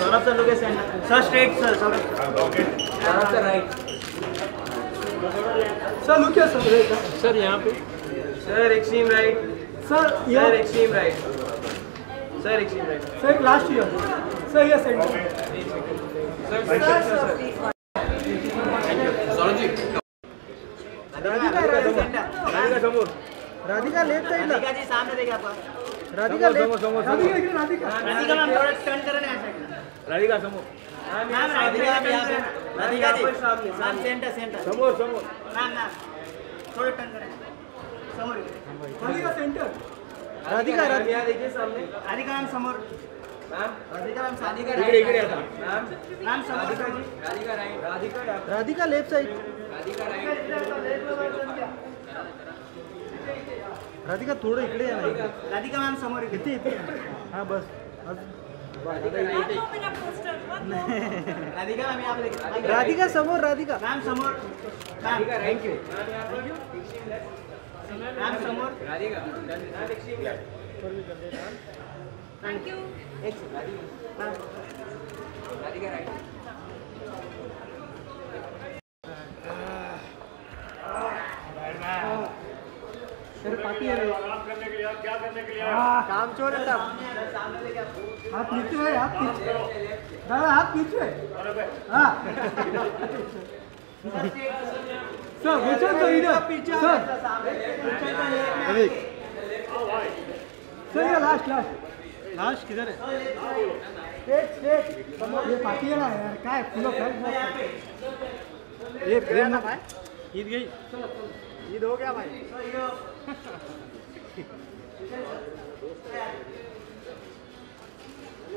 Saurabh sir लोग centre sir straight sir Saurabh okay Saurabh sir right sir look here sir sir यहाँ पे sir extreme right sir extreme right sir extreme right sir last year sir ये centre Saurabh ji Radhika समोर Radhika left side Radhika ji सामने देखिए आपका Radhika left Radhika Radhika ma'am थोड़ा turn करें ना राधिका समोर मैम राधिका यहाँ पे राधिका जी सामने मैम सेंटर सेंटर समोर समोर मैम मैम थोड़ा टर्न करें समोर राधिका सेंटर राधिका यहाँ देखिए सामने राधिका मैम समोर मैम राधिका मैम राधिका इकडे आता मैम मैम समोर जी Radhika right Radhika left side Radhika right Radhika थोडं इकडे या ना राधिका मैम समोर इथे इथे हां बस राधिका मैम यहाँ पे देखिए राधिका समोर राधिका मैम समोर मैम थैंक यू मैम समोर Radhika thank you Radhika right sir party है क्या करने के लिए काम चोर है सब हाथ नीचे है हाथ नीचे दादा हाथ नीचे हाँ सर वचन तो इधर सर सर ये लास्ट लास्ट लास्ट किधर है स्टेट ये पार्टी है ना यार क्या है फुल ऑफ ये प्रेम ना भाई ईद गई ईद हो गया भाई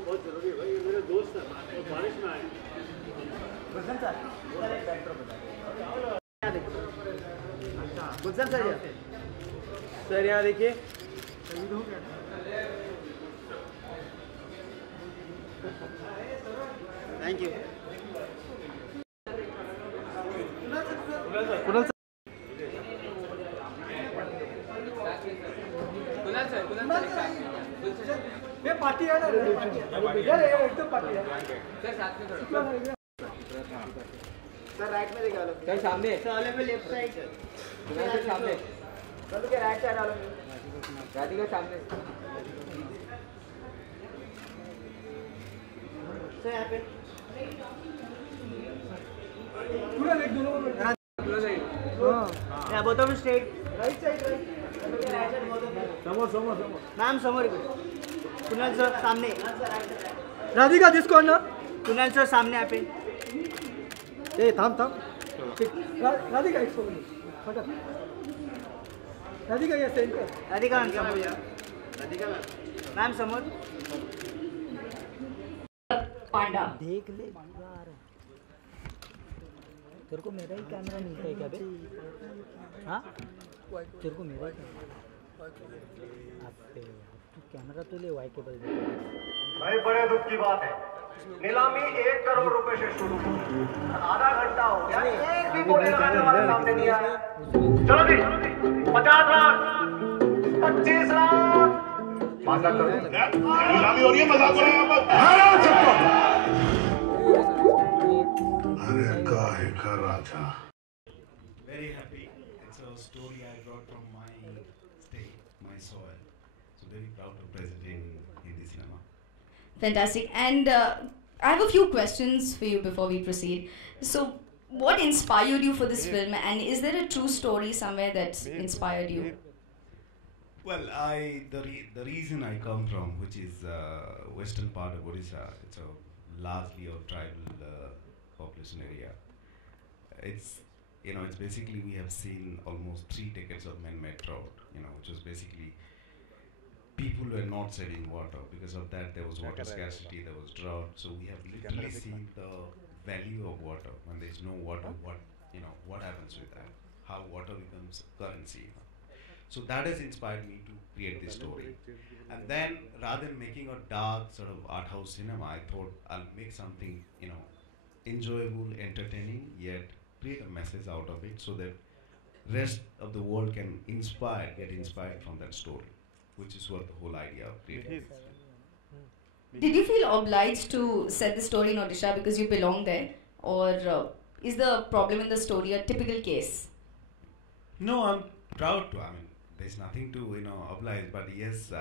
बहुत जरूरी है भाई, ये मेरे दोस्त है, वो बारिश में आए। गुलशन सर सर यहाँ देखिए थैंक यू ये पार्टी है ना यार एकदम पार्टी है सर साथ में थोड़ा सर राइट में देखिए वालों सर सामने सर वाले में लेफ्ट साइड सर सामने सर के राइट साइड वालों राधिका सामने सर यहाँ पे पूरा लेग दोनों हां both of straight right side समोर समोर समोर मैम समोर कुणाल सर सामने Radhika this corner Kunal sir सामने यहाँ पे ए थांब थांब राधिका एक सेकंड फटाक राधिका ये सेंटर राधिका मैम समोर राधिका मैम समोर पांडा देख ले यार तेरे को मेरा ही कैमरा मिलता है क्या बे हाँ तेरे को मेरा ही कैमरा तू कैमरा तो ले वाई केबल दे भाई बड़े दुख की बात है, नीलामी 1 करोड़ रुपए से शुरू हुई, आधा घंटा हो गया, एक भी बोले लगाने वाला सामने नहीं आया। चलो जी 50 लाख 25 लाख मजाक करो, नीलामी हो रही है, मजाक हो रहा है। अरे काहे का राजा Very happy. It's a story I brought from my state, my soil. So very proud to present in Hindi cinema. Fantastic. And I have a few questions for you before we proceed. So, what inspired you for this film, and is there a true story somewhere that inspired you? Well, the reason I come from, which is western part of Odisha, it's a largely a tribal population area. It's it's basically we have seen almost 3 decades of man-made drought. Which was basically people were not saving water. Because of that, there was water scarcity, there was drought. So we have literally seen the value of water. When there is no water, what happens with that? How water becomes currency. So that has inspired me to create this story. And then, rather than making a dark sort of art house cinema, I thought I'll make something enjoyable, entertaining, yet create a message out of it, so that rest of the world can get inspired from that story, which is what the whole idea of creating this film. Did you feel obliged to set the story in Odisha because you belong there, or is the problem in the story a typical case? No, I'm proud to. I mean, there's nothing to oblige, but yes,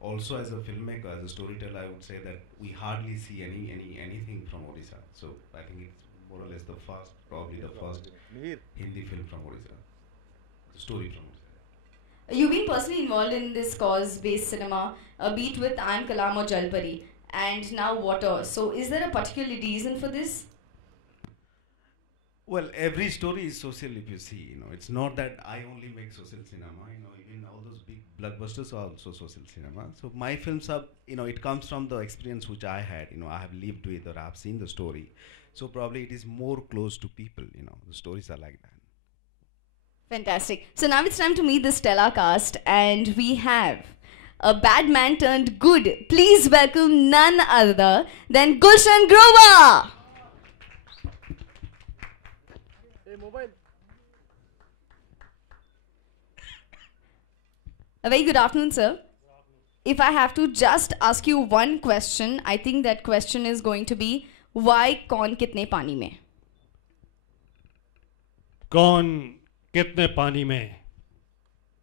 also as a filmmaker, as a storyteller, I would say that we hardly see anything from Odisha. So I think it's more or less probably the first Hindi film from Odisha, story from Odisha. You've been personally involved in this cause-based cinema, be it with I Am Kalam or Jalpari, and now water. So is there a particular reason for this? Well, every story is social. If you see, it's not that I only make social cinema. Even all those big blockbusters are also social cinema. So my films are, it comes from the experience which I had. I have lived with, or I have seen the story. So probably it is more close to people. The stories are like that. Fantastic. So now it's time to meet the stellar cast, and we have a bad man turned good. Please welcome none other than Gulshan Grover. A very good afternoon, sir. If I have to just ask you one question, I think that question is going to be, why कौन कितने पानी में? कौन कितने पानी में?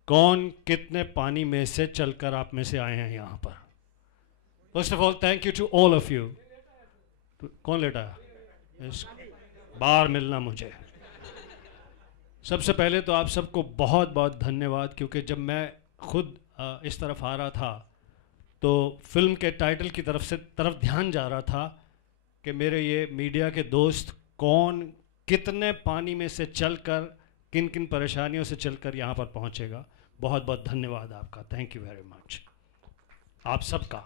कौन कितने पानी में से चलकर आप में से आए हैं यहाँ पर? First of all, thank you to all of you. कौन लेटा है? बाहर मिलना मुझे. सबसे पहले तो आप सबको बहुत बहुत धन्यवाद, क्योंकि जब मैं खुद इस तरफ आ रहा था तो फिल्म के टाइटल की तरफ ध्यान जा रहा था कि मेरे ये मीडिया के दोस्त कौन कितने पानी में से चलकर किन किन परेशानियों से चलकर यहाँ पर पहुँचेगा. बहुत बहुत धन्यवाद आपका. थैंक यू वेरी मच आप सबका.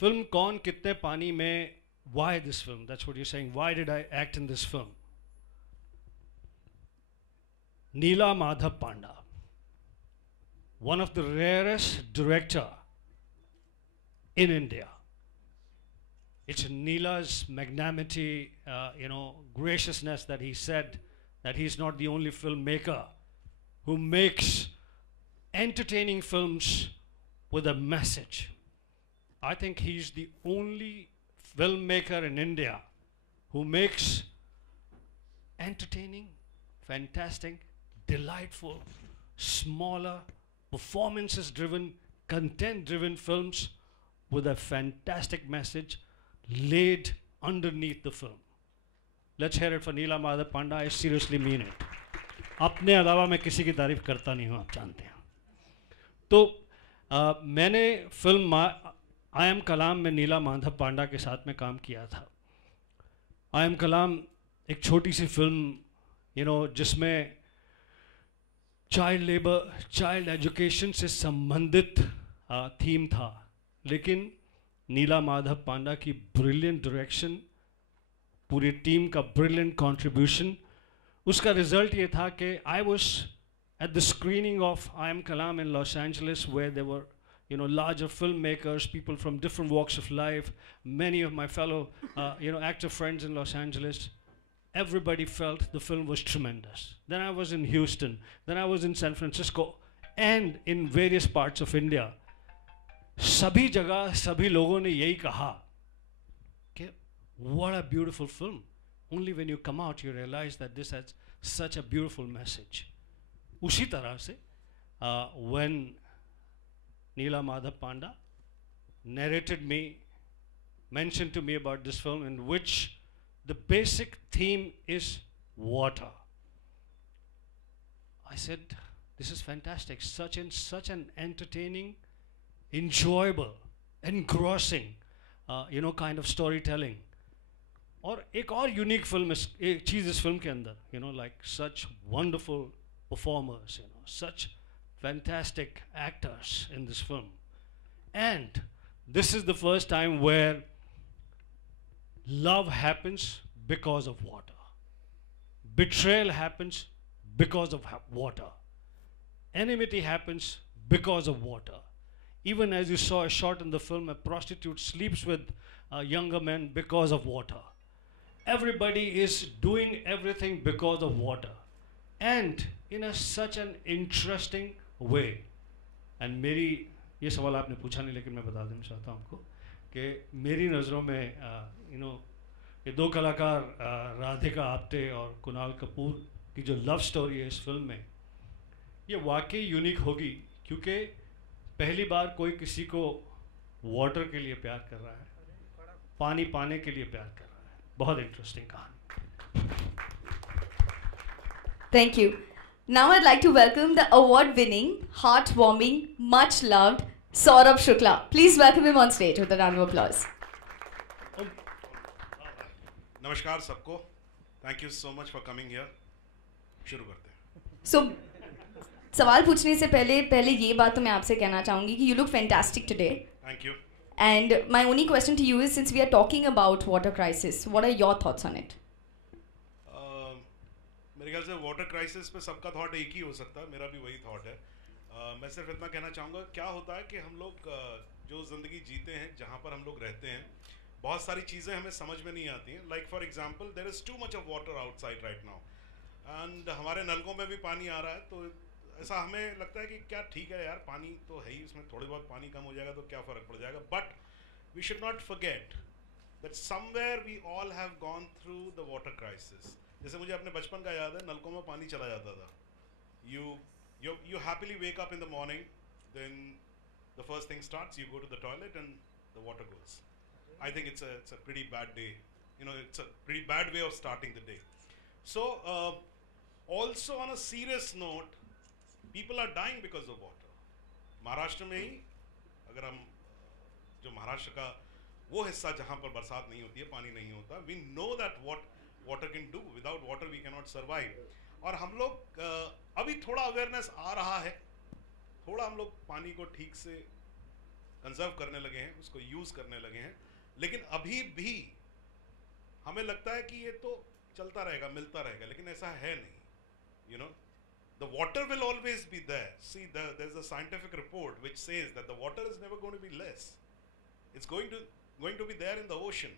फिल्म कौन कितने पानी में, why this film? That's what you're saying. Why did I act in this film? Neela Madhav Panda, one of the rarest director in India. It's Neela's magnanimity, graciousness that he said that he's not the only filmmaker who makes entertaining films with a message. I think he's the only filmmaker in India who makes entertaining, fantastic, delightful, smaller, performances-driven, content-driven films with a fantastic message laid underneath the film. Let's hear it for Neela Madhav Panda. I seriously mean it. अपने अलावा मैं किसी की तारीफ करता नहीं हूँ, आप जानते हैं. तो मैंने फिल्म आई एम कलाम में नीला माधव पांडा के साथ में काम किया था. आई एम कलाम एक छोटी सी फिल्म जिसमें चाइल्ड लेबर, चाइल्ड एजुकेशन से संबंधित थीम था, लेकिन नीला माधव पांडा की ब्रिलियंट डायरेक्शन, पूरी टीम का ब्रिलियंट कंट्रीब्यूशन, उसका रिजल्ट ये था कि I was at the screening of I am Kalam in Los Angeles, where there were larger filmmakers, people from different walks of life, many of my fellow, actor friends in Los Angeles. Everybody felt the film was tremendous. Then I was in Houston, then I was in San Francisco, and in various parts of India. सभी जगह सभी लोगों ने यही कहा कि what a beautiful film. Only when you come out you realize that this has such a beautiful message. उसी तरह से when Neela Madhav Panda narrated me, mentioned to me about this film, in which the basic theme is water. I said, this is fantastic. Such an entertaining, enjoyable, engrossing, kind of storytelling. और एक और unique film एक चीज़ इस film के अंदर like such wonderful performers, such fantastic actors in this film. And this is the first time where love happens because of water. Betrayal happens because of water. Enmity happens because of water. Even as you saw a shot in the film, a prostitute sleeps with younger men because of water. Everybody is doing everything because of water, and in such an interesting way. And मेरी ये सवाल आपने पूछा नहीं, लेकिन मैं बता देना चाहता हूँ आपको कि मेरी नज़रों में ये दो कलाकार राधिका आप्टे और कुणाल कपूर की जो लव स्टोरी है इस फिल्म में, ये वाकई यूनिक होगी, क्योंकि पहली बार कोई किसी को वाटर के लिए प्यार कर रहा है, पानी पाने के लिए प्यार कर रहा है. बहुत इंटरेस्टिंग कहानी. Thank you. Now I'd like to welcome the award-winning, heartwarming, much-loved Saurabh Shukla. Please welcome him on stage with a round of applause. नमस्कार सबको. Thank you so much for coming here. शुरू करते हैं. So, सवाल पूछने से पहले ये बात तो मैं आपसे कहना चाहूँगी कि you look fantastic today. Thank you. And my only question to you is, since we are talking about water crisis, what are your thoughts on it? मेरे ख्याल से वाटर क्राइसिस पे सबका थॉट एक ही हो सकता है, मेरा भी वही थॉट है. मैं सिर्फ इतना कहना चाहूँगा, क्या होता है कि हम लोग जो ज़िंदगी जीते हैं, जहाँ पर हम लोग रहते हैं, बहुत सारी चीज़ें हमें समझ में नहीं आती हैं. Like for example, there is too much of water outside right now, and हमारे नलकों में भी पानी आ रहा है, तो ऐसा हमें लगता है कि क्या ठीक है यार, पानी तो है ही, उसमें थोड़ी बहुत पानी कम हो जाएगा तो क्या फ़र्क पड़ जाएगा. But we should not forget that somewhere we all have gone through the water crisis. जैसे मुझे अपने बचपन का याद है, नलकों में पानी चला जाता था. You happily wake up in the morning, then the first thing starts, you go to the toilet and the water goes. I think it's a pretty bad day. It's a pretty bad way of starting the day. So also on a serious note, people are dying because of water. Maharashtra में ही अगर हम जो महाराष्ट्र का वो हिस्सा जहाँ पर बरसात नहीं होती है, पानी नहीं होता, we know that what water can do. Without water we cannot survive. और हम लोग अभी थोड़ा अवेयरनेस आ रहा है, थोड़ा हम लोग पानी को ठीक से कंजर्व करने लगे हैं, उसको यूज़ करने लगे हैं, लेकिन अभी भी हमें लगता है कि ये तो चलता रहेगा, मिलता रहेगा, लेकिन ऐसा है नहीं. The water will always be there. See, there's a scientific report which says that the water is never going to be less. It's going to be there in the ocean.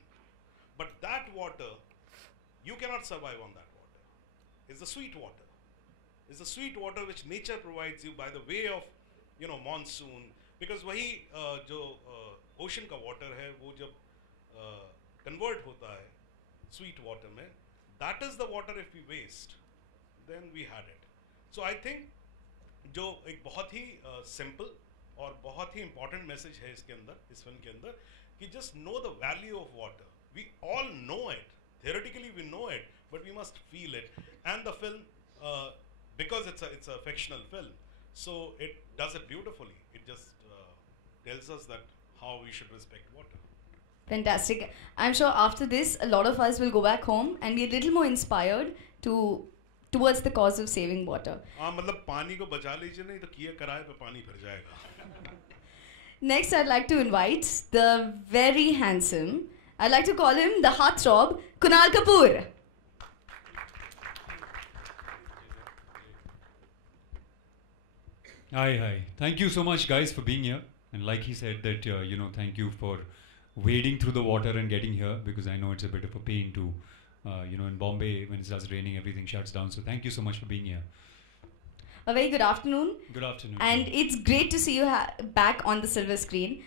But that water, you cannot survive on that water. It's the sweet water. It's the sweet water which nature provides you by the way of, monsoon. Because वही जो ocean का water है, वो जब convert होता है sweet water में, that is the water if we waste, then we had it. So I think जो एक बहुत ही simple और बहुत ही important message है इसके अंदर, इस फिल्म के अंदर, कि just know the value of water. We all know it. Theoretically we know it, but we must feel it. And the film, because it's a fictional film, so it does it beautifully. It just tells us that how we should respect water. Fantastic. I'm sure after this, a lot of us will go back home and be a little more inspired towards the cause of saving water. मतलब पानी को बचा लीजिए, नहीं तो किए कराए पे पानी भर जाएगा. Next, I'd like to invite the very handsome, I'd like to call him the heartthrob, Kunal Kapoor. Hi. Thank you so much, guys, for being here. And like he said that, thank you for wading through the water and getting here, because I know it's a bit of a pain to, in Bombay, when it starts raining, everything shuts down. So thank you so much for being here. A very good afternoon. Good afternoon. And it's great to see you back on the silver screen.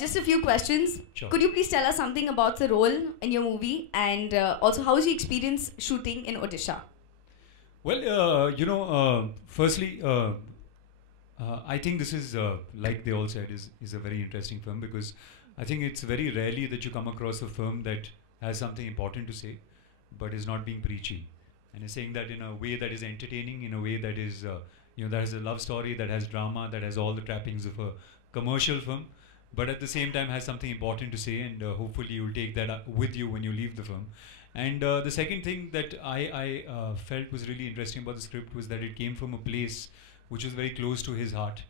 Just a few questions. Sure. Could you please tell us something about the role in your movie, and also how was your experience shooting in Odisha? Well, firstly, I think this is, like they all said, is a very interesting film, because I think it's very rarely that you come across a film that has something important to say, but is not being preachy. and is saying that in a way that is entertaining, in a way that is that has a love story, that has drama, that has all the trappings of a commercial film, but at the same time has something important to say, and hopefully you'll take that with you when you leave the film. And the second thing that I felt was really interesting about the script was that it came from a place which was very close to his heart.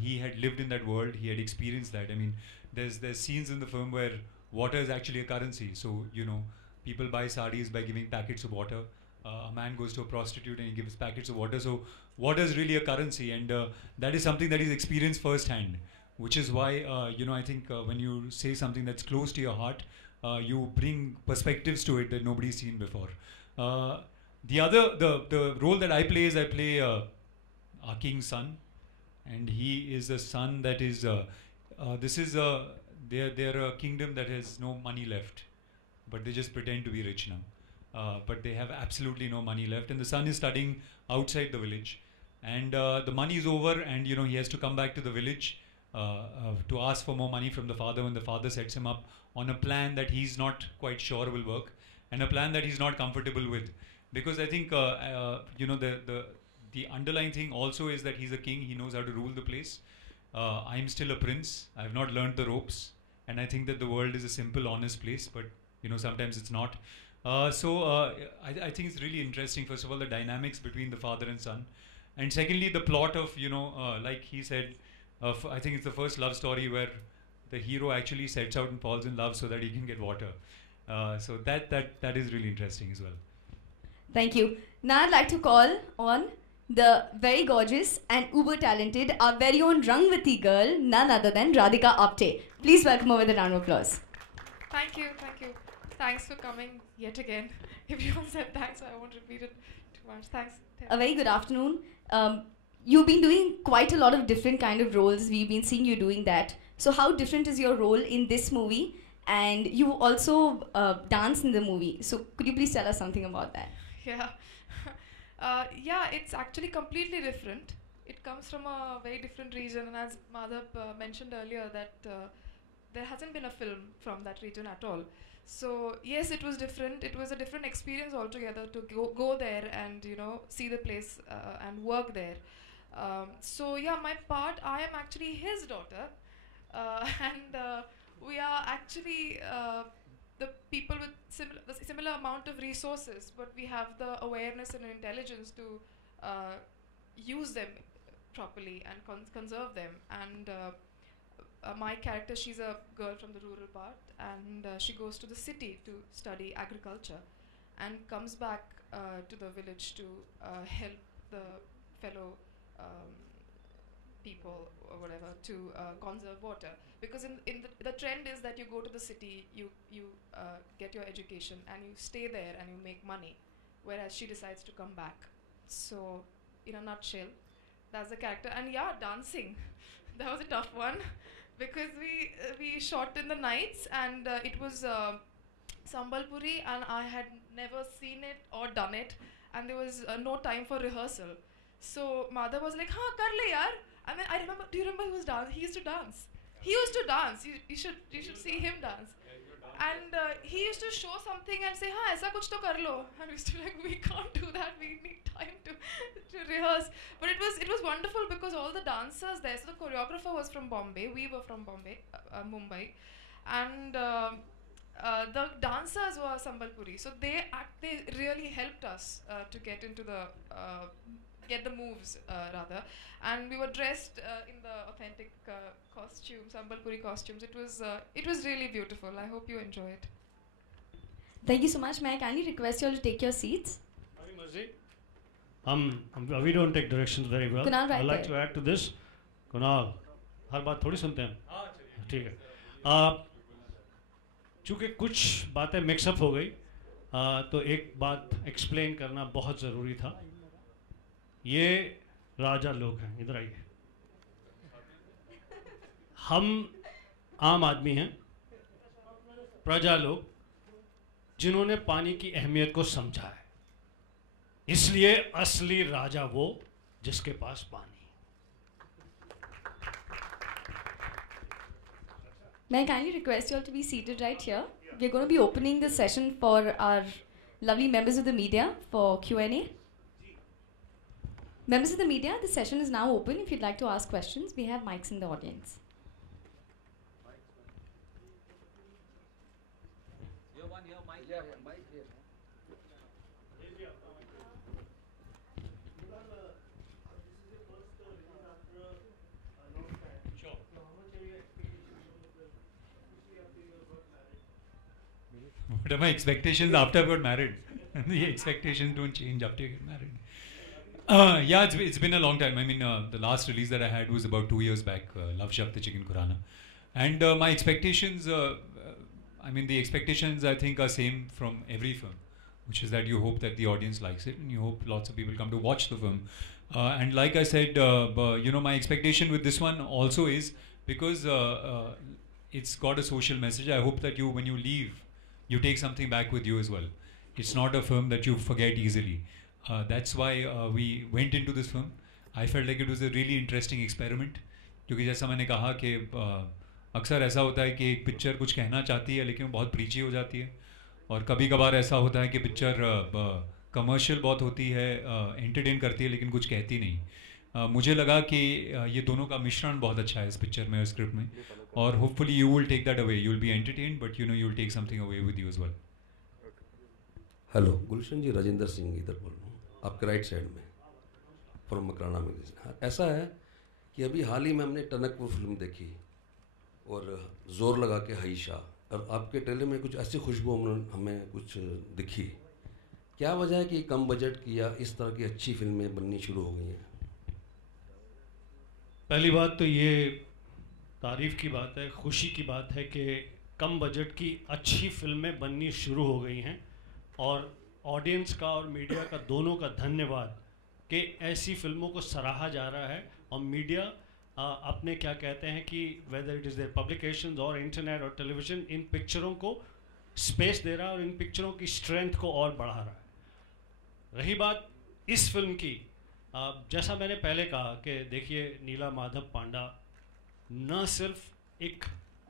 He had lived in that world, he had experienced that. I mean, there's scenes in the film where water is actually a currency. So, people buy sarees by giving packets of water. A man goes to a prostitute and he gives packets of water. So water is really a currency, and that is something that he's experienced firsthand, which is why, I think when you say something that's close to your heart, you bring perspectives to it that nobody's seen before. The role that I play is I play our king's son, and he is a son that is, they're a kingdom that has no money left, but they just pretend to be rich now. But they have absolutely no money left, and the son is studying outside the village, and the money is over, and he has to come back to the village to ask for more money from the father, when the father sets him up on a plan that he's not quite sure will work, and a plan that he's not comfortable with, because I think the underlying thing also is that he's a king, he knows how to rule the place. I'm still a prince, I've not learned the ropes, and I think that the world is a simple, honest place, but sometimes it's not. I think it's really interesting, first of all, the dynamics between the father and son, and secondly, the plot of, like he said, I think it's the first love story where the hero actually sets out and falls in love so that he can get water. So that is really interesting as well. Thank you. Now I'd like to call on the very gorgeous and uber talented, our very own Rangvati girl, none other than Radhika Apte. Please welcome her with a round of applause. Thank you. Thanks for coming yet again. Everyone said thanks, so I won't repeat it too much. Thanks. A very good afternoon. You've been doing quite a lot of different kind of roles. We've been seeing you doing that. So how different is your role in this movie? And you also dance in the movie. So could you please tell us something about that? Yeah, it's actually completely different. It comes from a very different region, and as Madhav mentioned earlier, that there hasn't been a film from that region at all. So yes, it was different. It was a different experience altogether to go there and see the place and work there. So yeah, my part, I am actually his daughter, and we are actually the people with the similar amount of resources, but we have the awareness and intelligence to use them properly and conserve them. And my character, she's a girl from the rural part, and she goes to the city to study agriculture and comes back to the village to help the fellow people or whatever to conserve water, because in the trend is that you go to the city, you get your education and you stay there and you make money, whereas she decides to come back. So in a nutshell, that's the character. And yeah, dancing, that was a tough one, because we shot in the nights, and it was Sambalpuri, and I had never seen it or done it, and there was no time for rehearsal. So Madhav was like, "Ha, kar le yaar." And then I remember, do you remember he used to dance? He used to dance. You should see him dance. And he used to show something and say, "Ha, aisa kuch to kar lo." And we used to be like, "We can't do that. We need time to rehearse." But it was wonderful because all the dancers there. So the choreographer was from Bombay. We were from Mumbai, and the dancers were Sambalpuri. So they really helped us to get into the moves rather, and we were dressed in the authentic costumes, Sambalpuri costumes. It was really beautiful. I hope you enjoy it. Thank you so much. May I kindly request you all to take your seats? We don't take directions very well. Kunal, right I'd like there. to add to this. Kunal, हर बात थोड़ी सुनते हैं. ठीक है. चूँकि कुछ बातें mix up हो गई, तो एक बात एक्सप्लेन करना बहुत ज़रूरी था. ये राजा लोग हैं, इधर आइए. हम आम आदमी हैं, प्रजा लोग, जिन्होंने पानी की अहमियत को समझा है. इसलिए असली राजा वो जिसके पास पानी. May I kindly request you all to be seated right here? We're going to be opening the session for our lovely members of the media for Q&A. Members of the media, the session is now open. If you'd like to ask questions, we have mics in the audience. What are my expectations after I got married? The expectations don't change after you get married. Yeah, it's been a long time. I mean, the last release that I had was about 2 years back, Love Shaft the Chicken Khurana. And my expectations, I mean, the expectations I think are same from every film, which is that you hope that the audience likes it and you hope lots of people come to watch the film. And like I said, you know, my expectation with this one also is because it's got a social message. I hope that you, when you leave, you take something back with you as well. It's not a film that you forget easily. That's why we went into this film. I felt like it was a really interesting experiment. क्योंकि जैसा मैंने कहा कि अक्सर ऐसा होता है कि एक पिक्चर कुछ कहना चाहती है लेकिन बहुत प्रीची हो जाती है, और कभी कभार ऐसा होता है कि पिक्चर कमर्शियल बहुत होती है, एंटरटेन करती है लेकिन कुछ कहती नहीं. मुझे लगा कि ये दोनों का मिश्रण बहुत अच्छा है इस पिक्चर में और स्क्रिप्ट में, और hopefully you will take that away. You will be entertained but you know you will take something away with you as well. Hello Gulshan ji, Rajendra Singh इधर बोल रहा हूँ, आपके राइट साइड में फ्रॉम मकराना मैगजीन. ऐसा है कि अभी हाल ही में हमने टनकपुर फिल्म देखी और जोर लगा के हईशा, और आपके ट्रेलर में कुछ ऐसी खुशबू हमें कुछ दिखी. क्या वजह है कि कम बजट की या इस तरह की अच्छी फिल्में बननी शुरू हो गई हैं? पहली बात तो ये तारीफ़ की बात है, खुशी की बात है कि कम बजट की अच्छी फिल्में बननी शुरू हो गई हैं, और ऑडियंस का और मीडिया का दोनों का धन्यवाद कि ऐसी फिल्मों को सराहा जा रहा है. और मीडिया अपने क्या कहते हैं कि whether it is their publications और इंटरनेट और टेलीविज़न, इन पिक्चरों को स्पेस दे रहा है और इन पिक्चरों की स्ट्रेंथ को और बढ़ा रहा है. रही बात इस फिल्म की, जैसा मैंने पहले कहा कि देखिए नीला माधव पांडा न सिर्फ एक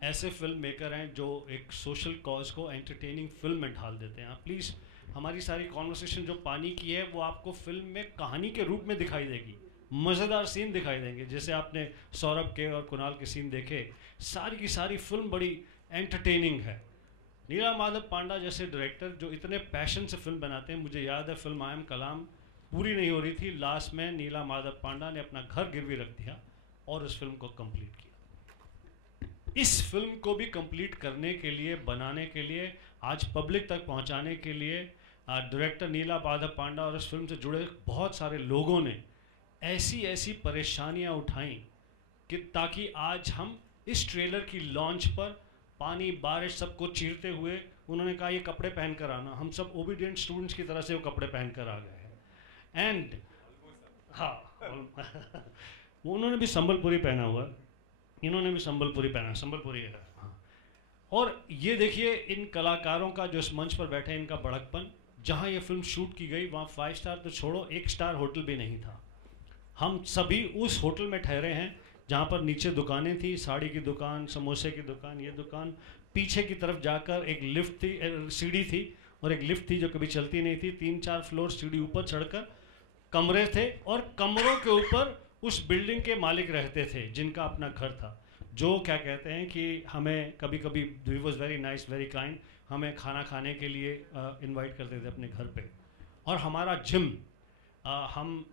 ऐसे फिल्म मेकर हैं जो एक सोशल कॉज को एंटरटेनिंग फिल्म में ढाल देते हैं. आप प्लीज़ हमारी सारी कॉन्वर्सेशन जो पानी की है वो आपको फिल्म में कहानी के रूप में दिखाई देगी, मज़ेदार सीन दिखाई देंगे. जैसे आपने सौरभ के और कुणाल के सीन देखे, सारी की सारी फिल्म बड़ी एंटरटेनिंग है. नीला माधव पांडा जैसे डायरेक्टर जो इतने पैशन से फिल्म बनाते हैं, मुझे याद है फिल्म आई एम कलाम पूरी नहीं हो रही थी, लास्ट में नीला माधव पांडा ने अपना घर गिरवी रख दिया और उस फिल्म को कंप्लीट किया. इस फिल्म को भी कंप्लीट करने के लिए, बनाने के लिए, आज पब्लिक तक पहुंचाने के लिए डायरेक्टर नीला माधव पांडा और इस फिल्म से जुड़े बहुत सारे लोगों ने ऐसी ऐसी परेशानियां उठाई कि ताकि आज हम इस ट्रेलर की लॉन्च पर पानी बारिश सबको चीरते हुए उन्होंने कहा ये कपड़े पहन कर आना. हम सब ओबीडियंट स्टूडेंट्स की तरह से वो कपड़े पहन कर आ गए हैं. एंड हाँ उन्होंने भी संबलपुरी पहना हुआ, इन्होंने भी संबलपुरी पहना, संबलपुरी है. हाँ. और ये देखिए इन कलाकारों का जो इस मंच पर बैठे इनका बड़कपन. जहाँ ये फिल्म शूट की गई वहाँ 5 स्टार तो छोड़ो, 1 स्टार होटल भी नहीं था. हम सभी उस होटल में ठहरे हैं जहाँ पर नीचे दुकानें थी, साड़ी की दुकान, समोसे की दुकान, ये दुकान. पीछे की तरफ जाकर एक लिफ्ट थी, सीढ़ी थी और एक लिफ्ट थी जो कभी चलती नहीं थी. 3-4 फ्लोर सीढ़ी ऊपर चढ़कर कमरे थे, और कमरों के ऊपर उस बिल्डिंग के मालिक रहते थे जिनका अपना घर था, जो क्या कहते हैं कि हमें कभी कभी we was very nice very kind, हमें खाना खाने के लिए इनवाइट करते थे अपने घर पे. और हमारा जिम, हम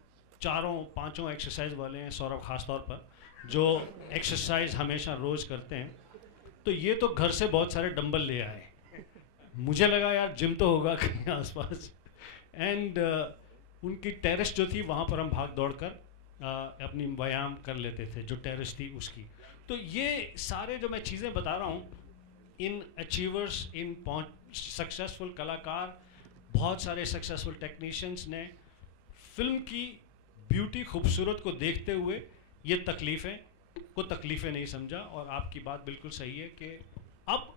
4-5 एक्सरसाइज वाले हैं, सौरभ खास तौर पर जो एक्सरसाइज हमेशा रोज़ करते हैं. तो ये तो घर से बहुत सारे डंबल ले आए. मुझे लगा यार जिम तो होगा कहीं आसपास. एंड उनकी टेरेस जो थी वहाँ पर हम भाग दौड़ कर अपनी व्यायाम कर लेते थे, जो टेरेस थी उसकी. तो ये सारे जो मैं चीज़ें बता रहा हूँ, इन अचीवर्स, इन सक्सेसफुल कलाकार, बहुत सारे सक्सेसफुल टेक्नीशियंस ने फिल्म की ब्यूटी, खूबसूरत को देखते हुए ये तकलीफ़ें को तकलीफ़ें नहीं समझा. और आपकी बात बिल्कुल सही है कि अब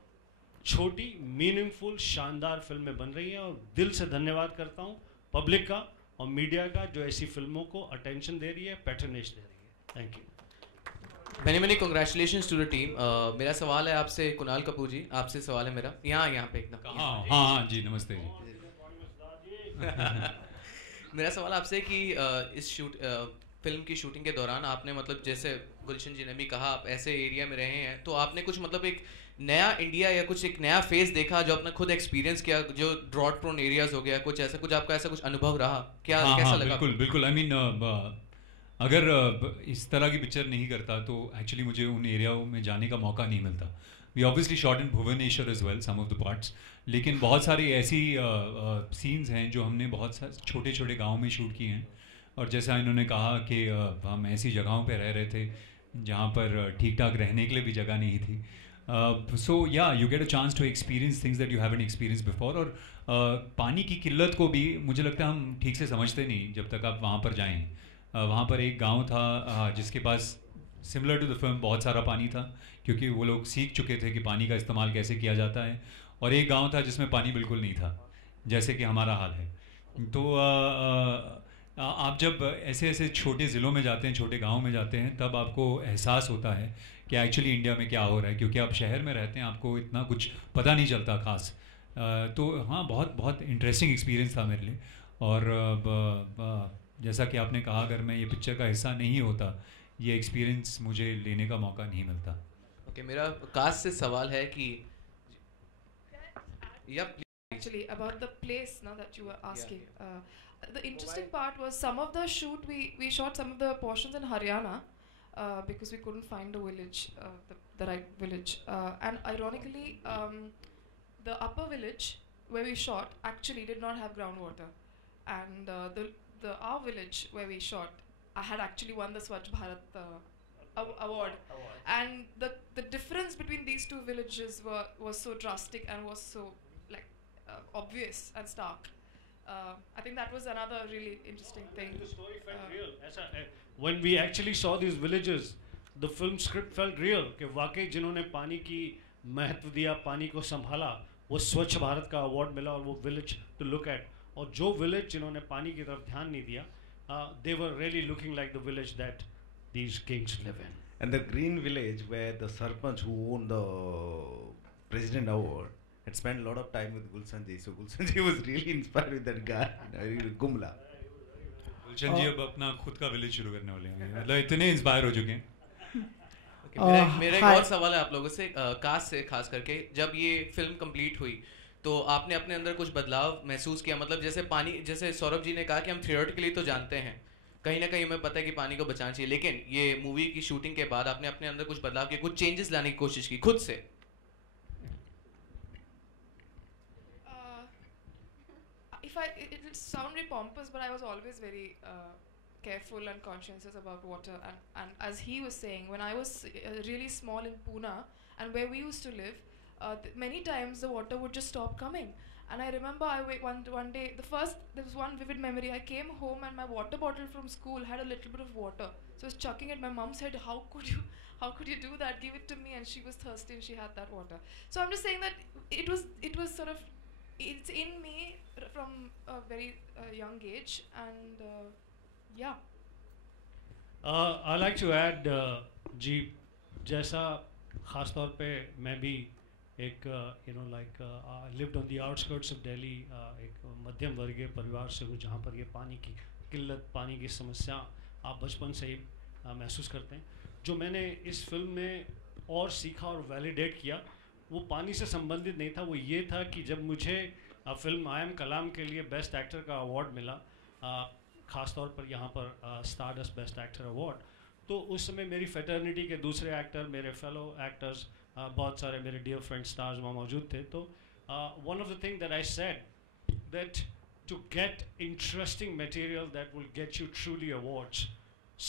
छोटी मीनिंगफुल शानदार फिल्में बन रही हैं, और दिल से धन्यवाद करता हूँ पब्लिक का और मीडिया का जो ऐसी फिल्मों को अटेंशन दे रही है, पैटर्नेज दे रही है. Thank you. Many congratulations to the team. मेरा सवाल है आपसे, कुणाल कपूर जी, आपसे सवाल है मेरा. यहाँ पे एकदम. हाँ जी, नमस्ते जी. मेरा सवाल आपसे कि इस फिल्म की शूटिंग के दौरान आपने मतलब जैसे गुलशन जी ने भी कहा आप ऐसे एरिया में रहे हैं, तो आपने कुछ मतलब एक नया इंडिया या कुछ एक नया फेस देखा जो आपने खुद एक्सपीरियंस किया, जो ड्रॉट प्रोन एरियाज हो गया, कुछ ऐसा कुछ आपका ऐसा कुछ अनुभव रहा क्या? हाँ, कैसा हाँ, लगा? बिल्कुल बिल्कुल। आई मीन अगर इस तरह की पिक्चर नहीं करता तो एक्चुअली मुझे उन एरियाओं में जाने का मौका नहीं मिलता। We obviously shot in Bhubaneswar as well some of the parts, लेकिन बहुत सारी ऐसी सीन्स हैं जो हमने बहुत छोटे छोटे गाँव में शूट किए हैं। और जैसा इन्होंने कहा कि हम ऐसी जगहों पे रह रहे थे जहाँ पर ठीक ठाक रहने के लिए भी जगह नहीं थी। So yeah you get a chance to experience things that you haven't experience before. और पानी की किल्लत को भी मुझे लगता है हम ठीक से समझते नहीं जब तक आप वहाँ पर जाएँ। वहाँ पर एक गांव था जिसके पास सिमिलर टू द फिल्म बहुत सारा पानी था, क्योंकि वो लोग सीख चुके थे कि पानी का इस्तेमाल कैसे किया जाता है। और एक गांव था जिसमें पानी बिल्कुल नहीं था, जैसे कि हमारा हाल है। तो आप जब ऐसे ऐसे छोटे ज़िलों में जाते हैं, छोटे गाँव में जाते हैं, तब आपको एहसास होता है कि एक्चुअली इंडिया में क्या हो रहा है, क्योंकि आप शहर में रहते हैं, आपको इतना कुछ पता नहीं चलता ख़ास। तो हाँ, बहुत बहुत इंटरेस्टिंग एक्सपीरियंस था मेरे लिए। और जैसा कि आपने कहा, अगर मैं ये पिक्चर का हिस्सा नहीं होता, ये एक्सपीरियंस मुझे लेने का मौका नहीं मिलता। ओके, मेरा कास्ट से सवाल है कि actually about the place now that you were asking. The interesting part was some of the shoot we shot some of the portions in Haryana because we couldn't find a village, the right village, and ironically the upper village where we shot actually did not have groundwater, and our village where we shot had actually won the Swachh Bharat award. And the difference between these two villages was so drastic and was so like obvious and stark. I think that was another really interesting thing. The story felt real. When we actually saw these villages, the film script felt real. कि वाकई जिन्होंने पानी की महत्व दिया, पानी को संभाला, वो स्वच्छ भारत का अवार्ड मिला, और वो विलेज टू लुक एट। और जो विलेज जिन्होंने पानी की तरफ ध्यान नहीं दिया, they were really looking like the village that these kings live in. And the green village where the Sarpanch who won the President Award had spent a lot of time with Gulshan Ji. So Gulshan Ji was really inspired with that guy, Gumla. गुलशन जी अब अपना खुद का village शुरू करने वाले हैं, मतलब इतने इंस्पायर हो चुके हैं। मेरा एक और सवाल है आप लोगों से, कास्ट से खास करके। जब ये फिल्म कंप्लीट हुई तो आपने अपने अंदर कुछ बदलाव महसूस किया? मतलब जैसे पानी, जैसे सौरभ जी ने कहा कि हम थियोरेटिकली तो जानते हैं, कहीं ना कहीं हमें पता है कि पानी को बचाना चाहिए, लेकिन ये मूवी की शूटिंग के बाद आपने अपने अंदर कुछ बदलाव किए, कुछ चेंजेस लाने की कोशिश की खुद से? It'll sound very pompous, but I was always very careful and conscientious about water. And as he was saying, when I was really small in Pune and where we used to live, many times the water would just stop coming. And I remember one day, there was one vivid memory. I came home and my water bottle from school had a little bit of water. So I was chucking it. My mom said, how could you do that? Give it to me. And she was thirsty and she had that water. So I'm just saying that it was sort of, it's in me from a very young age. And yeah. I like to add, जी, जैसा खास तौर पे मैं भी एक lived on the outskirts of Delhi, एक मध्यम वर्गीय परिवार से हूँ जहाँ पर ये पानी की किल्लत, पानी की समस्या आप बचपन से ही महसूस करते हैं। जो मैंने इस फिल्म में और सीखा और वैलिडेट किया, वो पानी से संबंधित नहीं था, वो ये था कि जब मुझे फिल्म आई एम कलाम के लिए बेस्ट एक्टर का अवार्ड मिला, ख़ास तौर पर यहाँ पर स्टारडस्ट बेस्ट एक्टर अवार्ड, तो उस समय मेरी फेटर्निटी के दूसरे एक्टर, मेरे फेलो एक्टर्स, बहुत सारे मेरे डियर फ्रेंड स्टार्स वहाँ मौजूद थे। तो one of the thing that I said that to get interesting material that will get you truly awards,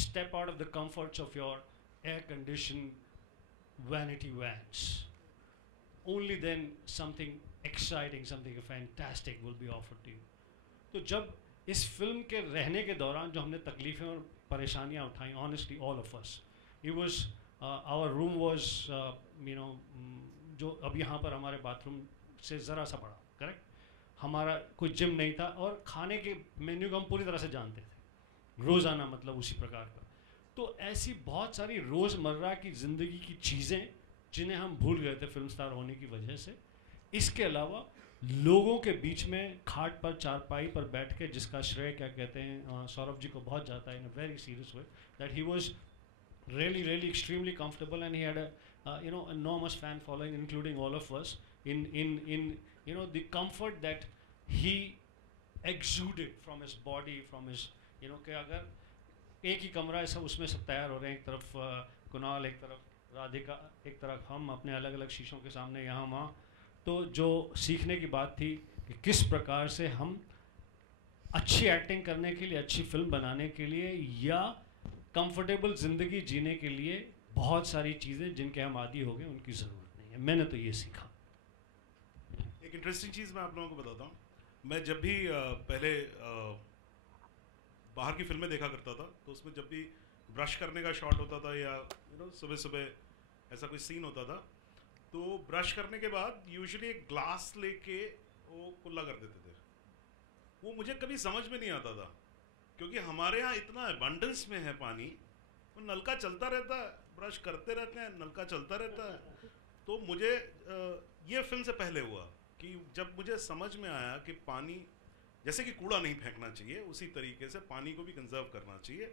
step out of the comforts of your air condition vanity vans, only then something exciting, something fantastic will be offered to you. तो जब इस film के रहने के दौरान जो हमने तकलीफ़ें और परेशानियाँ उठाई, honestly all of us, it was our room was जो अब यहाँ पर हमारे बाथरूम से ज़रा सा बड़ा, करेक्ट, हमारा कोई जिम नहीं था, और खाने के मेन्यू को हम पूरी तरह से जानते थे, रोज़ाना मतलब उसी प्रकार का। तो ऐसी बहुत सारी रोज़मर्रा की ज़िंदगी की चीज़ें जिन्हें हम भूल गए थे फिल्म स्टार होने की वजह से। इसके अलावा लोगों के बीच में खाट पर चारपाई पर बैठ के, जिसका श्रेय क्या कहते हैं सौरभ जी को बहुत जाता है in a very serious way, that he was really extremely comfortable, and he had a enormous fan following, including all of us, in the comfort that he exuded from his body, from his कि अगर एक ही कमरा है, सब उसमें सब तैयार हो रहे हैं, एक तरफ कुणाल, एक तरफ राधिका, एक तरफ हम अपने अलग अलग शीशों के सामने यहाँ वहाँ, तो जो सीखने की बात थी कि किस प्रकार से हम अच्छी एक्टिंग करने के लिए, अच्छी फिल्म बनाने के लिए, या कंफर्टेबल ज़िंदगी जीने के लिए बहुत सारी चीज़ें जिनके हम आदी हो गए उनकी ज़रूरत नहीं है। मैंने तो ये सीखा। एक इंटरेस्टिंग चीज़ मैं आप लोगों को बताता हूँ। मैं जब भी पहले बाहर की फिल्में देखा करता था, तो उसमें जब भी ब्रश करने का शॉट होता था या सुबह सुबह ऐसा कोई सीन होता था, तो ब्रश करने के बाद यूजुअली एक ग्लास लेके वो कुल्ला कर देते थे। वो मुझे कभी समझ में नहीं आता था, क्योंकि हमारे यहाँ इतना एबंडेंस में है पानी, वो नलका चलता रहता है, ब्रश करते रहते हैं, नलका चलता रहता है। तो मुझे ये फिल्म से पहले हुआ कि जब मुझे समझ में आया कि पानी जैसे कि कूड़ा नहीं फेंकना चाहिए, उसी तरीके से पानी को भी कंजर्व करना चाहिए,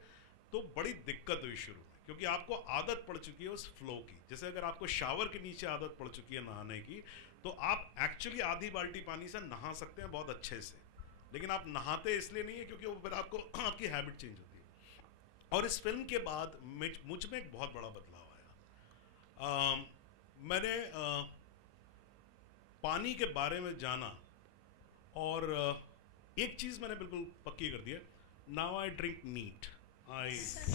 तो बड़ी दिक्कत हुई शुरू में, क्योंकि आपको आदत पड़ चुकी है उस फ्लो की। जैसे अगर आपको शावर के नीचे आदत पड़ चुकी है नहाने की, तो आप एक्चुअली आधी बाल्टी पानी से नहा सकते हैं बहुत अच्छे से, लेकिन आप नहाते इसलिए नहीं है क्योंकि वो फिर आपको आपकी हैबिट चेंज होती है। और इस फिल्म के बाद मुझ में एक बहुत बड़ा बदलाव आया। मैंने पानी के बारे में जाना, और एक चीज़ मैंने बिल्कुल पक्की कर दी है, now I drink neat, I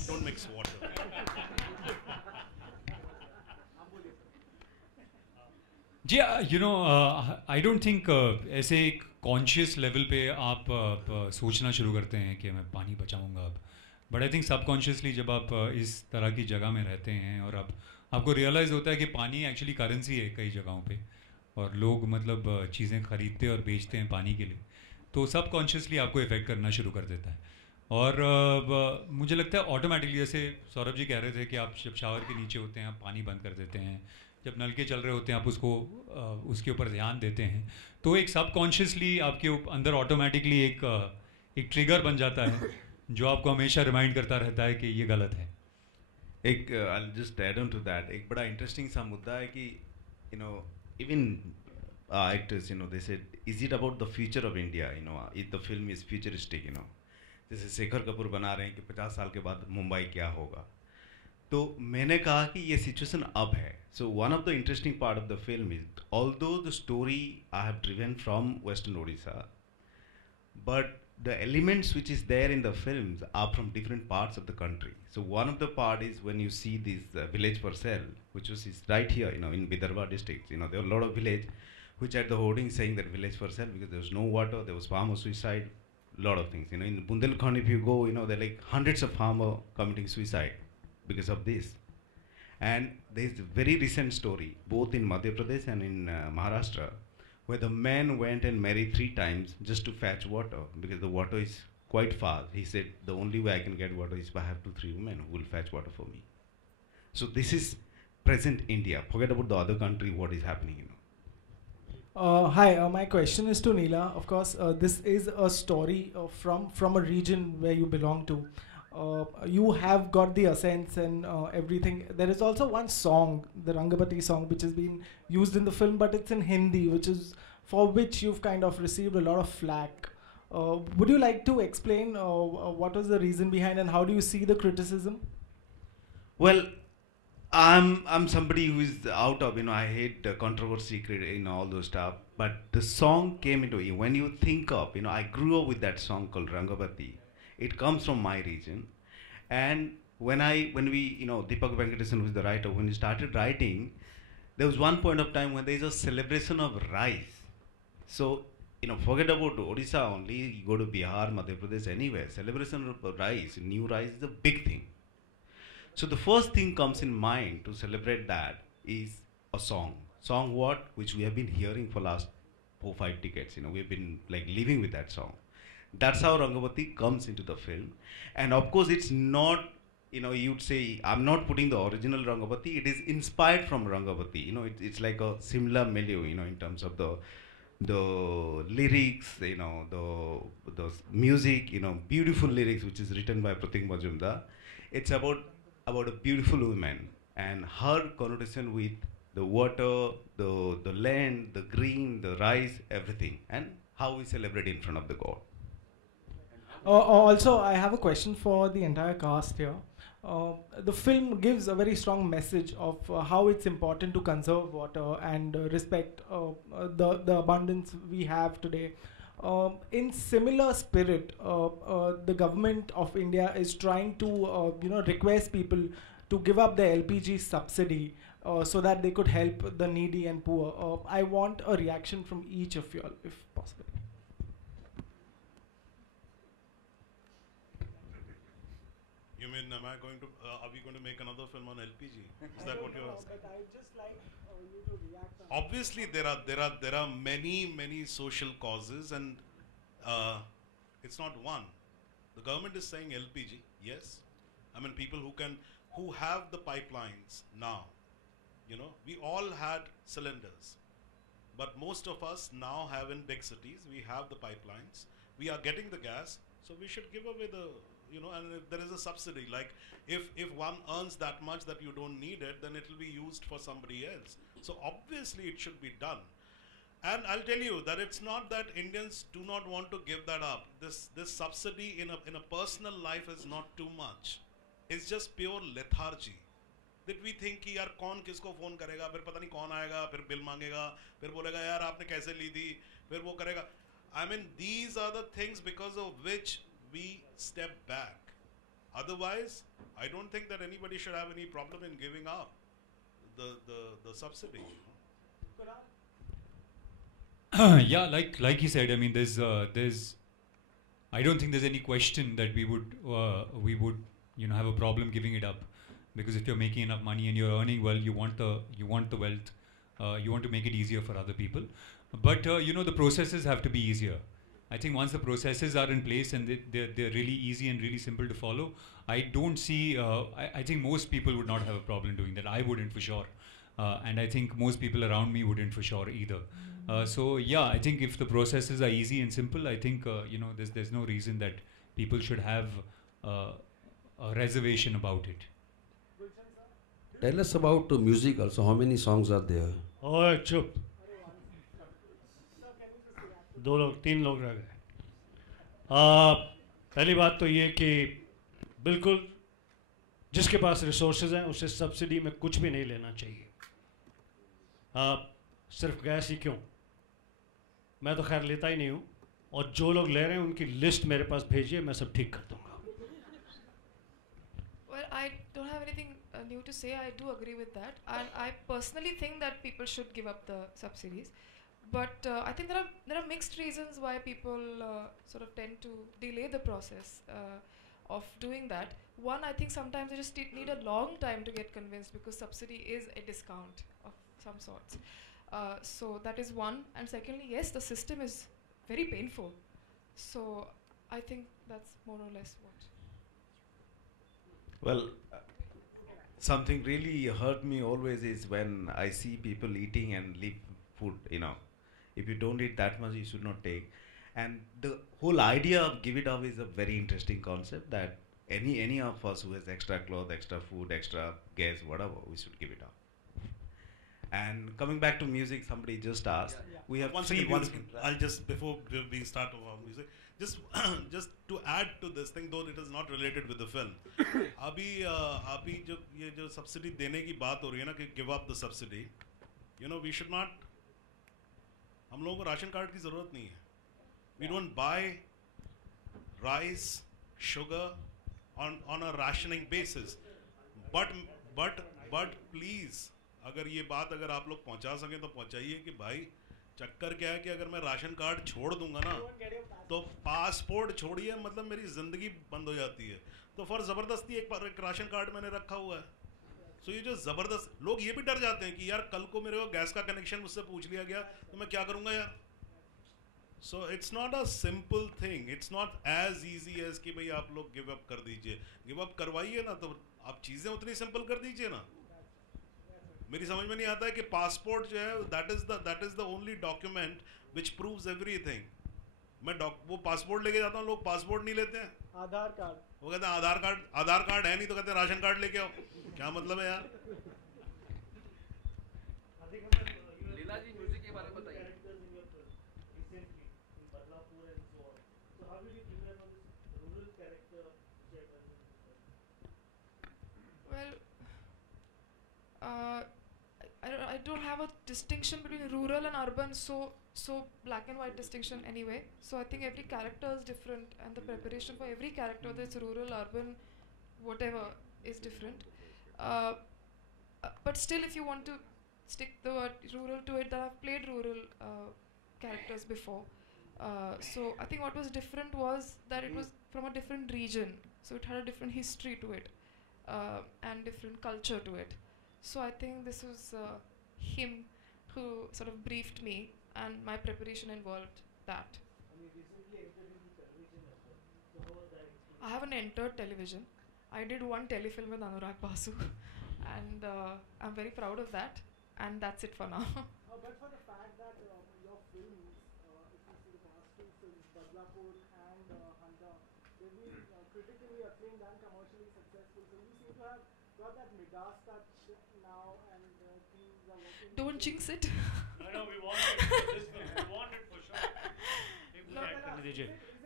don't mix water. जी, आई डोंट थिंक ऐसे एक कॉन्शियस लेवल पे आप सोचना शुरू करते हैं कि मैं पानी बचाऊंगा अब, बट आई थिंक सबकॉन्शियसली जब आप इस तरह की जगह में रहते हैं और अब आपको रियलाइज़ होता है कि पानी एक्चुअली करेंसी है कई जगहों पे, और लोग मतलब चीज़ें खरीदते और बेचते हैं पानी के लिए, तो सबकॉन्शियसली आपको इफ़ेक्ट करना शुरू कर देता है। और मुझे लगता है ऑटोमेटिकली, जैसे सौरभ जी कह रहे थे कि आप जब शावर के नीचे होते हैं आप पानी बंद कर देते हैं, जब नलके चल रहे होते हैं आप उसके ऊपर ध्यान देते हैं, तो एक सबकॉन्शियसली आपके अंदर ऑटोमेटिकली एक ट्रिगर बन जाता है जो आपको हमेशा रिमाइंड करता रहता है कि ये गलत है। एक I'll just add on to that, एक बड़ा इंटरेस्टिंग सा मुद्दा है कि even actors, they said, is it about the future of India? If the film is futuristic, जैसे शेखर कपूर बना रहे हैं कि 50 साल के बाद मुंबई क्या होगा, तो मैंने कहा कि ये सिचुएशन अब है। So one of the interesting part of the film is, although the story I have driven from Western Odisha, but the elements which is there in the films are from different parts of the country. So one of the part is when you see this village Parcel, which is right here, in Vidarbha district. There are a lot of village which had the hoarding saying that village Parcel because there was no water, there was farmer suicide, lot of things. In Bundelkhand, if you go, there are like hundreds of farmer committing suicide because of this. And there is a very recent story, both in Madhya Pradesh and in Maharashtra, where the man went and married 3 times just to fetch water because the water is quite far. He said, the only way I can get water is if I have 2-3 women who will fetch water for me. So this is present India. Forget about the other country, what is happening, Hi, my question is to Neela. Of course, this is a story from a region where you belong to. You have got the essence and everything. There is also one song, the Rangabati song, which has been used in the film, but it's in Hindi, for which you've kind of received a lot of flack. Would you like to explain what was the reason behind and how do you see the criticism? Well, I'm somebody who is out of, I hate controversy, all those stuff. But the song came into it. When you think of, I grew up with that song called Rangabati. It comes from my region. And when we, Deepak Venkatesan, who is the writer, when he started writing, there was one point of time when there is a celebration of rice. So, forget about Odisha only, you go to Bihar, Madhya Pradesh, anywhere, celebration of rice, new rice is a big thing. So the first thing comes in mind to celebrate that is a song. Song what? Which we have been hearing for last 4-5 decades. We've been like living with that song. That's how Rangabati comes into the film. And of course it's not, you'd say, I'm not putting the original Rangabati, it is inspired from Rangabati. It's like a similar milieu, in terms of the the lyrics, the music, beautiful lyrics which is written by Pratik Majumdar. It's about a beautiful woman and her connotation with the water, the land, the green, the rice, everything, and how we celebrate in front of the God. Also, I have a question for the entire cast here. The film gives a very strong message of how it's important to conserve water and respect the abundance we have today. In similar spirit, the government of India is trying to request people to give up the LPG subsidy so that they could help the needy and poor. I want a reaction from each of you all, if possible. You mean, am I going to? Are we going to make another film on LPG? Is that what you're asking? But I would just like you to react. Obviously, there are many social causes, and it's not one. The government is saying LPG. Yes, I mean people who have the pipelines now. We all had cylinders, but most of us now have in big cities. We have the pipelines. We are getting the gas, so we should give away the. And if there is a subsidy, like if one earns that much that you don't need it, then it will be used for somebody else. So obviously it should be done. And I'll tell you that it's not that Indians do not want to give that up. This subsidy in a personal life is not too much. It's just pure lethargy. That we think कि यार कौन किसको phone करेगा, फिर पता नहीं कौन आएगा, फिर बिल मांगेगा, फिर बोलेगा यार आपने कैसे ली थी, फिर वो करेगा. I mean, these are the things because of which we step back. Otherwise, I don't think that anybody should have any problem in giving up the subsidy. Yeah, like he said, I mean, there's I don't think there's any question that we would have a problem giving it up, because if you're making enough money and you're earning well, you want the wealth, you want to make it easier for other people. But the processes have to be easier. I think once the processes are in place and they're really easy and really simple to follow, I don't see, I think most people would not have a problem doing that. I wouldn't for sure. And I think most people around me wouldn't for sure either. So yeah, I think if the processes are easy and simple, I think, there's no reason that people should have a reservation about it. Tell us about music also. How many songs are there? Oh, chup. 3 लोग रह गए. पहली बात तो ये कि बिल्कुल जिसके पास रिसोर्सेज हैं उसे सब्सिडी में कुछ भी नहीं लेना चाहिए. सिर्फ गैस ही क्यों, मैं तो खैर लेता ही नहीं हूँ, और जो लोग ले रहे हैं उनकी लिस्ट मेरे पास भेजिए, मैं सब ठीक कर दूँगा. Well, I don't have anything new to say. I do agree with that, and I personally think that people should give up the subsidies. But I think there are mixed reasons why people sort of tend to delay the process of doing that. One, I think sometimes they just need a long time to get convinced, because subsidy is a discount of some sorts. So that is one. And secondly, yes, the system is very painful. So I think that's more or less what. Well, something really hurt me always is when I see people eating and leave food, If you don't eat that much, you should not take. And the whole idea of give it up is a very interesting concept, that any of us who has extra clothes, extra food, extra gas, whatever, we should give it up. And coming back to music, somebody just asked. We have I'll just, before we start our music, just to add to this thing, though it is not related with the film. अभी जो ये जो subsidy देने की बात हो रही है ना, कि give up the subsidy, we should not. हम लोगों को राशन कार्ड की ज़रूरत नहीं है. We don't buy rice, sugar on a rationing basis. But please, अगर ये बात अगर आप लोग पहुंचा सकें तो पहुंचाइए कि भाई चक्कर क्या है कि अगर मैं राशन कार्ड छोड़ दूंगा ना, तो पासपोर्ट छोड़िए, मतलब मेरी ज़िंदगी बंद हो जाती है. तो फॉर ज़बरदस्ती एक राशन कार्ड मैंने रखा हुआ है. तो ये जो ज़बरदस्त लोग ये भी डर जाते हैं कि यार कल को मेरे को गैस का कनेक्शन मुझसे पूछ लिया गया तो मैं क्या करूँगा यार. So it's not a simple thing. It's not as easy as कि भाई आप लोग गिव अप कर दीजिए. गिव अप करवाइए ना, तो आप चीज़ें उतनी सिंपल कर दीजिए ना. मेरी समझ में नहीं आता है कि पासपोर्ट जो है that is the only document which proves everything. मैं वो पासपोर्ट लेके जाता हूँ, लोग पासपोर्ट नहीं लेते हैं, आधार कार्ड, वो कहते हैं आधार कार्ड है नहीं तो कहते हैं राशन कार्ड लेके आओ। क्या मतलब है यार? लीला जी म्यूजिक के बारे में बताइए। Well, I don't have a distinction between rural and urban, so black and white distinction anyway. So I think every character is different, and the preparation for every character, whether it's rural, urban, whatever, is different. But still, if you want to stick the word rural to it, then I've played rural characters before. So I think what was different was that it was from a different region, so it had a different history to it, and different culture to it. So I think this was him who sort of briefed me, and my preparation involved that. I haven't entered television. I did one telefilm with Anurag Basu, and I'm very proud of that, and that's it for now. But for the fact that your films, if you see the past two films, Badlapur and Hunter, they've been critically acclaimed and commercially successful. So you seem to have got that Midas touch now, and things are working. Don't jinx it. No, we want it for this film. We want it for sure.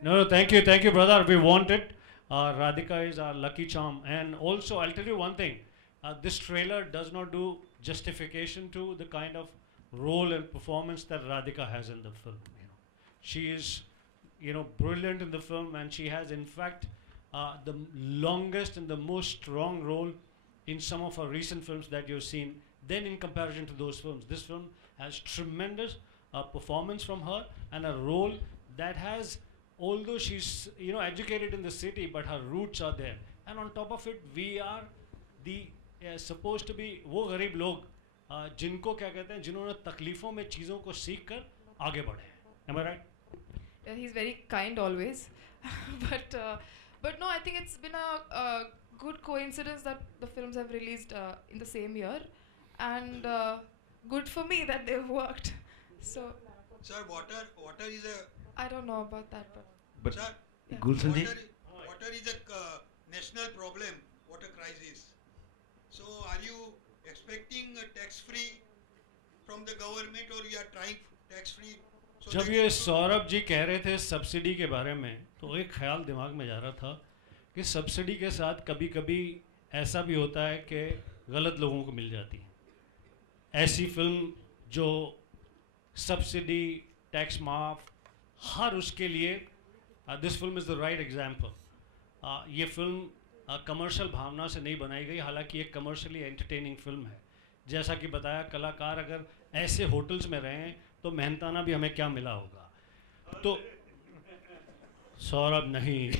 No, thank you, brother. We want it. Radhika is our lucky charm. And also, I'll tell you one thing. This trailer does not do justification to the kind of role and performance that Radhika has in the film. She is, brilliant in the film, and she has, in fact, the longest and the most strong role in some of her recent films that you've seen. Then, in comparison to those films, this film has tremendous performance from her, and a role that has, although she's educated in the city, but her roots are there. And on top of it, we are the supposed to be वो गरीब लोग जिनको क्या कहते हैं, जिन्होंने तकलीफों में चीज़ों को सीख कर आगे बढ़े हैं. Am I right? Yeah, he's very kind always, but no, I think it's been a good coincidence that the films have released in the same year, and good for me that they've worked. So, sir, water is a. I don't know about that, but sir, Gulshan ji, water is a national problem, water crisis. So, are you expecting a tax-free from the government, or you are trying tax-free? So जब ये सौरभ जी कह रहे थे subsidy के बारे में, तो एक ख्याल दिमाग में जा रहा था कि सब्सिडी के साथ कभी-कभी ऐसा भी होता है कि गलत लोगों को मिल जाती है. ऐसी फिल्म जो सब्सिडी, टैक्स माफ, हर उसके लिए this film is the right example. ये फिल्म कमर्शियल भावना से नहीं बनाई गई, हालांकि एक कमर्शियली एंटरटेनिंग फिल्म है. जैसा कि बताया, कलाकार अगर ऐसे होटल्स में रहें तो मेहनताना भी हमें क्या मिला होगा. तो सौरभ नहीं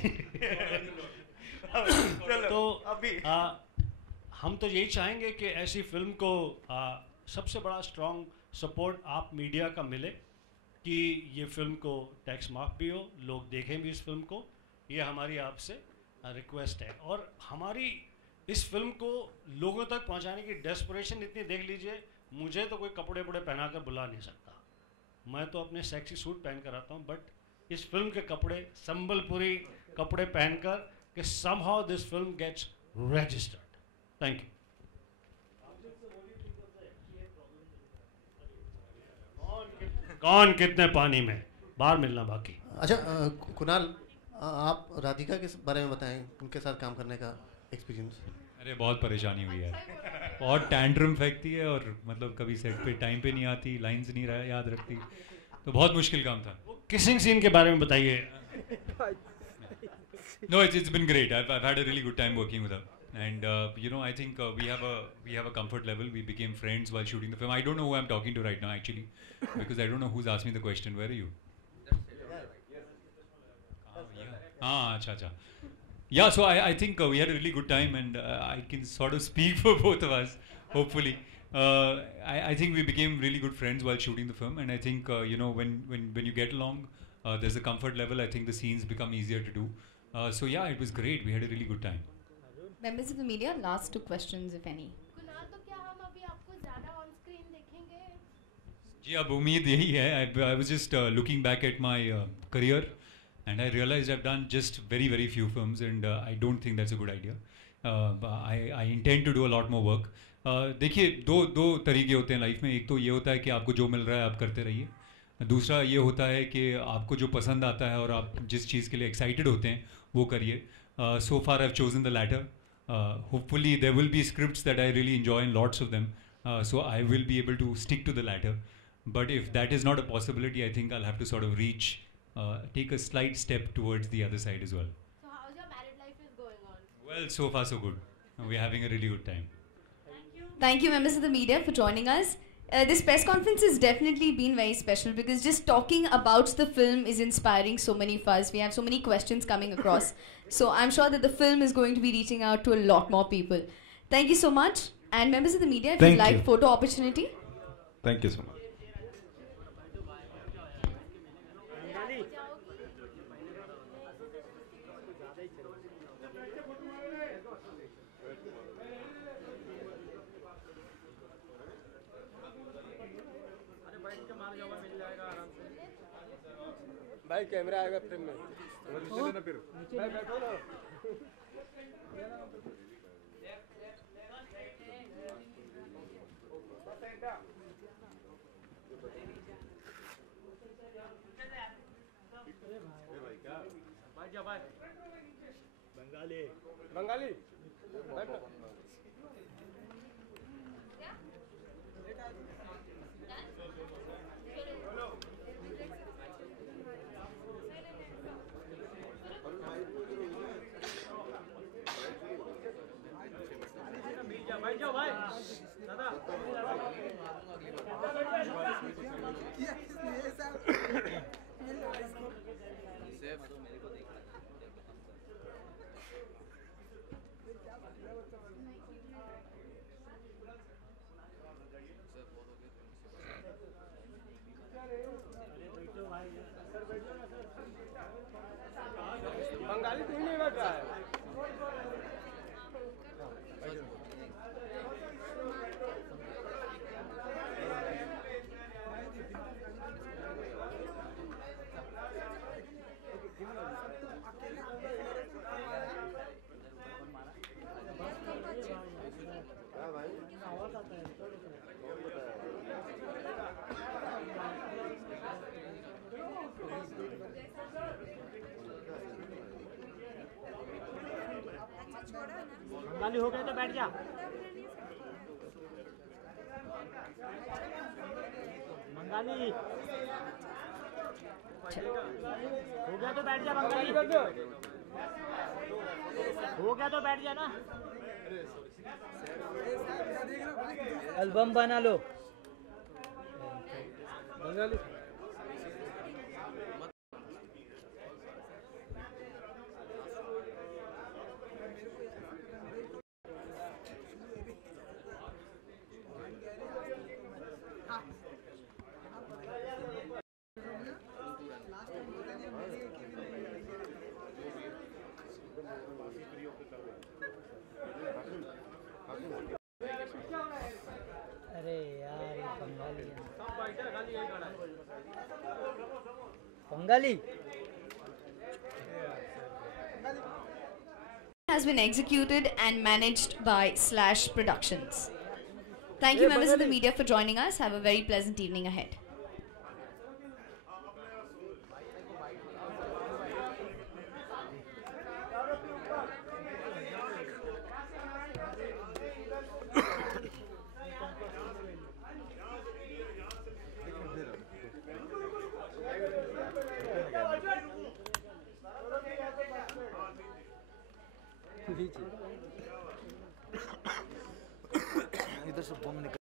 तो हम तो यही चाहेंगे कि ऐसी फिल्म को सबसे बड़ा स्ट्रॉन्ग सपोर्ट आप मीडिया का मिले कि ये फिल्म को टैक्स माफ भी हो, लोग देखें भी इस फिल्म को. ये हमारी आपसे रिक्वेस्ट है. और हमारी इस फिल्म को लोगों तक पहुंचाने की डेस्परेशन इतनी, देख लीजिए, मुझे तो कोई कपड़े पहना कर बुला नहीं सकता. मैं तो अपने सेक्सी सूट पहन कर आता हूँ, बट इस फिल्म के कपड़े, संबलपुरी कपड़े पहनकर, कि somehow this film gets registered. Thank you. कौन कितने पानी में, बाहर मिलना बाकी. अच्छा कुणाल, आप राधिका के बारे में बताएं, उनके साथ काम करने का एक्सपीरियंस. अरे बहुत परेशानी हुई है, बहुत टैंट्रम फेंकती है, और मतलब कभी सेट पे टाइम पे नहीं आती, लाइंस नहीं याद रखती, तो बहुत मुश्किल काम था. किसिंग सीन के बारे में बताइए. No, it's been great. I've had a really good time working with her, and I think we have a comfort level. We became friends while shooting the film. I don't know who I'm talking to right now actually, because I don't know who's asked me the question. Where are you? Acha. Yeah, so I think we had a really good time, and I can sort of speak for both of us, hopefully. I think we became really good friends while shooting the film, and I think when you get along, there's a comfort level. I think the scenes become easier to do. So yeah, it was great. We had a really good time. Members of the media, last two questions, if any. Kunal, तो क्या हम अभी आपको ज़्यादा on screen देखेंगे? जी अब उम्मीद यही है. I was just looking back at my career and I realized I've done just very few films and I don't think that's a good idea. I intend to do a lot more work. देखिए दो तरीके होते हैं life में. एक तो ये होता है कि आपको जो मिल रहा है आप करते रहिए. दूसरा ये होता है कि आपको जो पसंद आता है और आप जिस चीज़ के लिए एक्साइटेड होते हैं वो करिए. So far I've chosen the latter. Hopefully there will be scripts that I really enjoy and lots of them. So I will be able to stick to the latter. But if that is not a possibility, I think I'll have to sort of take a slight step towards the other side as well. So how's your married life is going on? Well, so far so good. We're having a really good time. Thank you, members of the media, for joining us. This press conference has definitely been very special because just talking about the film is inspiring so many of us. We have so many questions coming across. So I'm sure that the film is going to be reaching out to a lot more people. Thank you so much. And members of the media, if you'd like photo opportunity. Thank you so much. भाई camera आएगा frame में नीचे ना फिर भाई बैठो ना बंगाली बंगाली बैठो बैठ जाओ भाई दादा बंगाली तुम नहीं बैठ रहा है बंगाली हो गया तो बैठ जा बंगाली हो गया तो बैठ जा बंगाली हो गया तो बैठ जा ना एल्बम बना लो बंगाली अरे यार ये Bengali Bengali Has been executed and managed by Slash Productions. Thank you, members of the media, for joining us. Have a very pleasant evening ahead. इधर से बम निकल